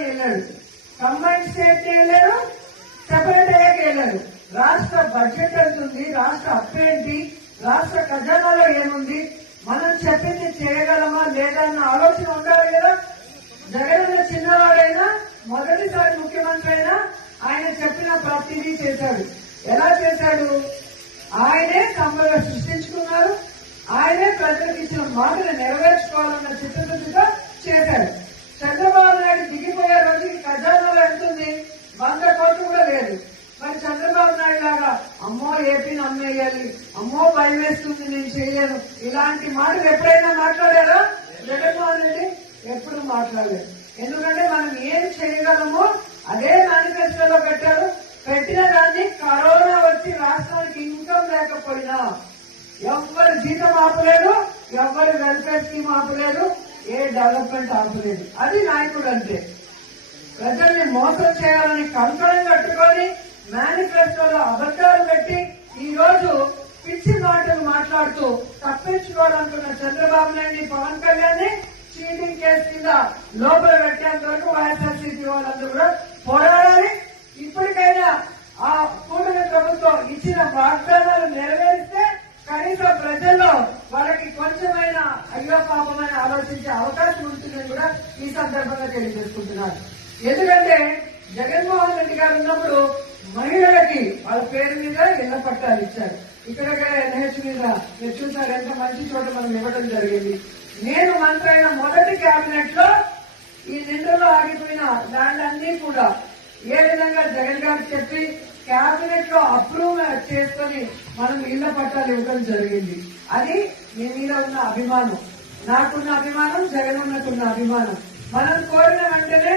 వెళ్ళాడు combine state వెళ్ళారు separate అయ్యాక వెళ్ళారు రాష్ట్ర బడ్జెట్ ఎంత ఉంది? రాష్ట్ర అప్పు ఏంటి? రాష్ట్ర ఖజానాలో ఏముంది? మనం చెప్పింది చేయగలమా లేదా అన్న ఆలోచన ఉండాలి కదా. జగన్ చిన్నవాడైనా మొదటిసారి ముఖ్యమంత్రి అయినా ఆయన చెప్పిన ప్రతిదీ చేశాడు. ఎలా చేశాడు? ఆయనే సంపద సృష్టించుకున్నారు. ఆయనే ప్రజలకు ఇచ్చిన మాటను నెరవేర్చుకోవాలన్న చిత్తశుద్ధితో చేశాడు. చంద్ర నాయుడు దిగిపోయే రోజుకి ఖజానాలో ఎంత ఉంది? వంద కోట్లు కూడా లేదు. మరి చంద్రబాబు నాయుడు లాగా అమ్మో ఏపీని అమ్మేయాలి అమ్మో భయం వేస్తుంది నేను చేయలేను. ఇలాంటి మాటలు ఎప్పుడైనా మాట్లాడారా? జగన్మోహన్ రెడ్డి ఎప్పుడు మాట్లాడలేదు. ఎందుకంటే మనం ఏం చేయగలమో అదే మేనిఫెస్టోలో పెట్టారు. పెట్టిన దాన్ని కరోనా వచ్చి రాష్ట్రానికి ఇన్కమ్ లేకపోయినా ఎవరు జీతం ఆపలేదు ఎవ్వరి వెల్ఫేర్ స్కీమ్ ఆపలేదు ఏ డెవలప్మెంట్ ఆపలేదు. అది నాయకుడు అంటే. ప్రజల్ని మోసం చేయాలని కంకణం కట్టుకొని మేనిఫెస్టోలో అబద్ధాలు పెట్టి ఈ రోజు పిచ్చి మాటలు మాట్లాడుతూ తప్పించుకోవాలనుకున్న చంద్రబాబు నాయుడు పవన్ కళ్యాణ్ చీటింగ్ కేసు కింద లోపల పెట్టేంత వరకు వైఎస్ఆర్సీపీ వాళ్ళందరూ కూడా పోరాడాలి. ఇప్పటికైనా ఆ కూటమి ప్రభుత్వం ఇచ్చిన వాగ్దానాలు నెరవేరిస్తే కనీసం ప్రజల్లో వాళ్ళకి కొంచెమైనా అయ్యో పాపమైన ఆలోచించే అవకాశం ఉంటుందని కూడా ఈ సందర్భంగా తెలియజేసుకుంటున్నారు ఎందుకంటే జగన్మోహన్ రెడ్డి గారు ఉన్నప్పుడు మహిళలకి వాళ్ళ పేరు మీద ఇళ్ళ పట్టాలు ఇచ్చారు. ఇక్కడ ఎన్హెచ్ మీద మీరు చూసారు ఎంత మంచి చోట మనం ఇవ్వడం జరిగింది. నేను మంత్రి అయిన మొదటి కేబినెట్లో ఈ నిండులో ఆగిపోయిన ల్యాండ్ అన్ని కూడా ఏ విధంగా జగన్ గారు చెప్పి కేబినెట్లో అప్రూవ్ చేసుకొని మనం ఇళ్ళ పట్టాలు ఇవ్వడం జరిగింది. అది మీ మీద ఉన్న అభిమానం. నాకున్న అభిమానం జగన్ ఉన్నకున్న అభిమానం. మనం కోరిన వెంటనే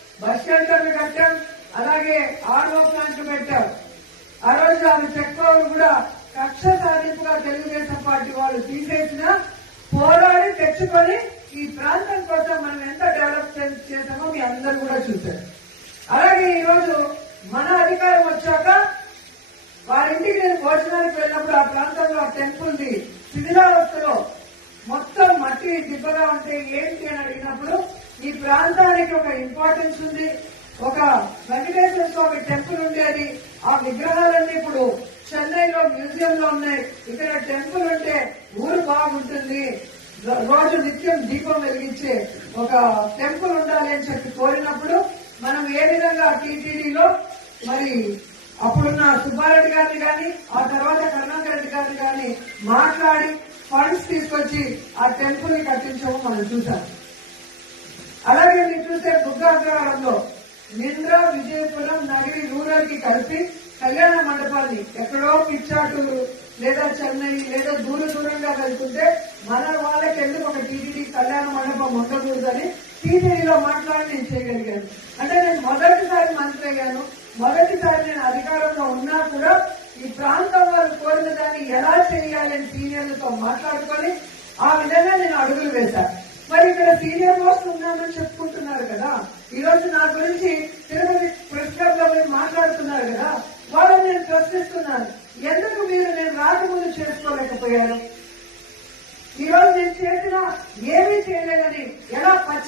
బస్ షెల్టర్లు కట్టాం అలాగే ఆర్ఓ ప్లాంట్లు పెట్టాం ఆ రోజు ఆమె చెక్కలు కూడా కక్ష సాధింపుగా తెలుగుదేశం పార్టీ వాళ్ళు తీసేసిన పోరాడి తెచ్చుకొని ఈ ప్రాంతం కోసం మనం ఎంత డెవలప్ చేసామో మీ అందరూ కూడా చూశారు. అలాగే ఈరోజు మన అధికారం వచ్చాక వారింటికి నేను భోజనానికి వెళ్ళినప్పుడు ఆ ప్రాంతంలో ఆ టెంపుల్ ది శిథిలావస్థలో మొత్తం మట్టి దిబ్బగా ఉంటే ఏంటి అని అడిగినప్పుడు ఈ ప్రాంతానికి ఒక ఇంపార్టెన్స్ ఉంది. ఒక వెంకటేశ్వర స్వామి టెంపుల్ ఉండేది ఆ విగ్రహాలన్నీ ఇప్పుడు చెన్నైలో మ్యూజియం లో ఉన్నాయి. ఇక్కడ టెంపుల్ ఉంటే ఊరు బాగుంటుంది. రోజు నిత్యం దీపం వెలిగించే ఒక టెంపుల్ ఉండాలి అని చెప్పి కోరినప్పుడు మనం ఏ విధంగా టీటీడీలో మరి అప్పుడున్న సుబ్బారెడ్డి గారిని కానీ ఆ తర్వాత కరుణాకర్ రెడ్డి గారిని కానీ మాట్లాడి ఫండ్స్ తీసుకొచ్చి ఆ టెంపుల్ని కట్టించడం మనం చూసాం అలాగే మీరు చూస్తే దుర్గాగ్రహారంలో నింద్ర విజయపురం నగరి రూరల్కి కలిపి కళ్యాణ మండపాన్ని ఎక్కడో పిచ్చాటూరు లేదా చెన్నై లేదా దూర దూరంగా వెళ్తుంటే మన వాళ్ళకి ఎందుకు ఒక టీటీడీ కళ్యాణ మండపం ఉండకూడదని టీటీడీలో మాట్లాడి నేను చేయగలిగాను. అంటే నేను మొదటిసారి మంత్రి అయ్యాను మొదటిసారి నేను అధికారంలో ఉన్నా కూడా ఈ ప్రాంతం వారు కోరిన దాన్ని ఎలా చేయాలని సీనియర్లతో మాట్లాడుకొని ఆ విధంగా నేను అడుగులు వేశాను. మరి ఇక్కడ సీనియర్ మోస్ట్ ఉన్నామని చెప్పుకుంటున్నారు కదా. ఈ రోజు నా గురించి తిరుపతి ప్రెస్ క్లబ్లో మీరు మాట్లాడుతున్నారు కదా. వాళ్ళని నేను ప్రశ్నిస్తున్నాను. ఎందుకు మీరు నేను రాకముందు చేసుకోలేకపోయాను ఈ రోజు నేను చేసిన ఏమీ చేయలేదని ఎలా పచ్చి